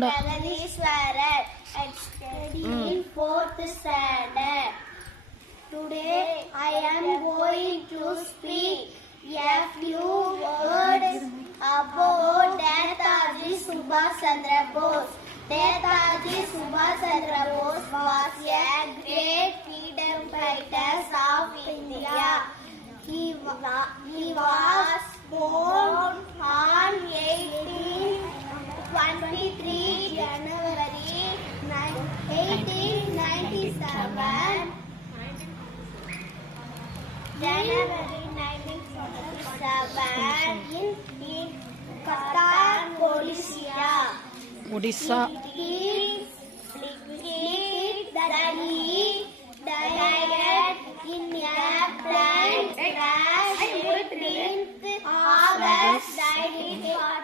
Pragadiswarar and studying in 4th standard. Today I am going to speak a few words about Netaji Subhash Chandra Bose. Netaji Subhash Chandra Bose was a great freedom fighter of India. He was born on 23 January 1897. January 1947 in Kattan, Odisha. He died in a plane crash 15th August 1940.